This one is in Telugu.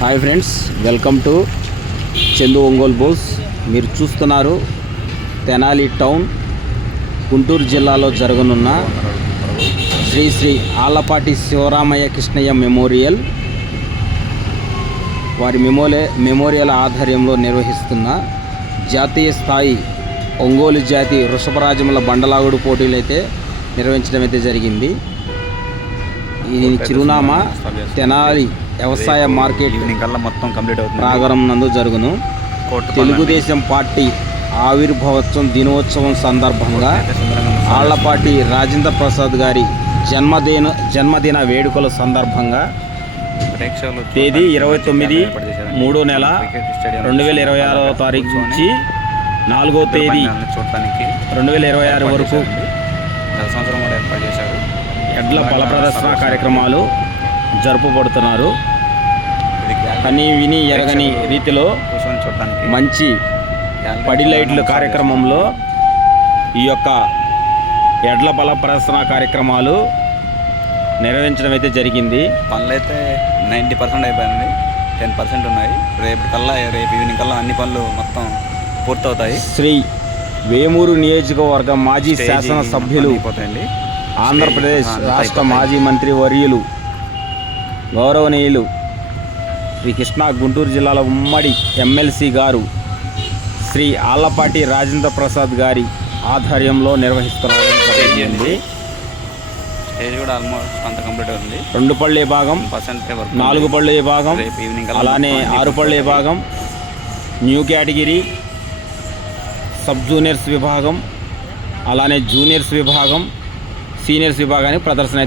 Hi friends, welcome to Chandu Ongole Bose. మీరు చూస్తున్నారు తెనాలి టౌన్, గుంటూరు జిల్లాలో జరగనున్న శ్రీ శ్రీ ఆళ్లపాటి శివరామయ్య కృష్ణయ్య మెమోరియల్ వారి మెమోరియల్ ఆధ్వర్యంలో నిర్వహిస్తున్న జాతీయ స్థాయి ఒంగోలు జాతి వృషభరాజముల బండలాగుడు పోటీలు అయితే నిర్వహించడం అయితే జరిగింది. ఈ చిరునామా తెనాలి వ్యవసాయ మార్కెట్ మొత్తం కంప్లీట్ అవుతుంది ప్రాంగణం నందు జరుగును. తెలుగుదేశం పార్టీ ఆవిర్భావోత్సవం దినోత్సవం సందర్భంగా ఆళ్లపాటి రాజేంద్ర ప్రసాద్ గారి జన్మదిన వేడుకల సందర్భంగా తేదీ 29/3/2026 నుంచి 4వ తేదీ 2026 వరకు సంవత్సరం కూడా ఏర్పాటు చేశారు. ఎడ్ల బల ప్రదర్శన కార్యక్రమాలు జరుపబడుతున్నారు. కని విని ఎరగని రీతిలో మంచి పడి లైట్ల కార్యక్రమంలో ఈ యొక్క ఎడ్ల బల ప్రదర్శన కార్యక్రమాలు నిర్వహించడం అయితే జరిగింది. పనులు అయితే 90% అయిపోయింది, 10% ఉన్నాయి. రేపు ఈవినింగ్ కల్లా అన్ని పనులు మొత్తం పూర్తవుతాయి. శ్రీ వేమూరు నియోజకవర్గ మాజీ శాసనసభ్యులు, ఆంధ్రప్రదేశ్ రాష్ట్ర మాజీ మంత్రి వర్యులు, గౌరవనీయులు శ్రీ కృష్ణా గుంటూరు జిల్లాల ఉమ్మడి ఎమ్మెల్సీ గారు శ్రీ ఆళ్లపాటి రాజేంద్ర ప్రసాద్ గారి ఆధ్వర్యంలో నిర్వహిస్తున్నారు. స్టేజ్ కూడా ఆల్మోస్ట్ అంత కంప్లీట్ అవుతుంది. 2 పళ్ళ విభాగం, 4 పళ్ళ విభాగం, అలానే 6 పళ్ళ విభాగం, న్యూ కేటగిరీ, సబ్ జూనియర్స్ విభాగం, అలానే జూనియర్స్ విభాగం, సీనియర్స్ విభాగానికి ప్రదర్శన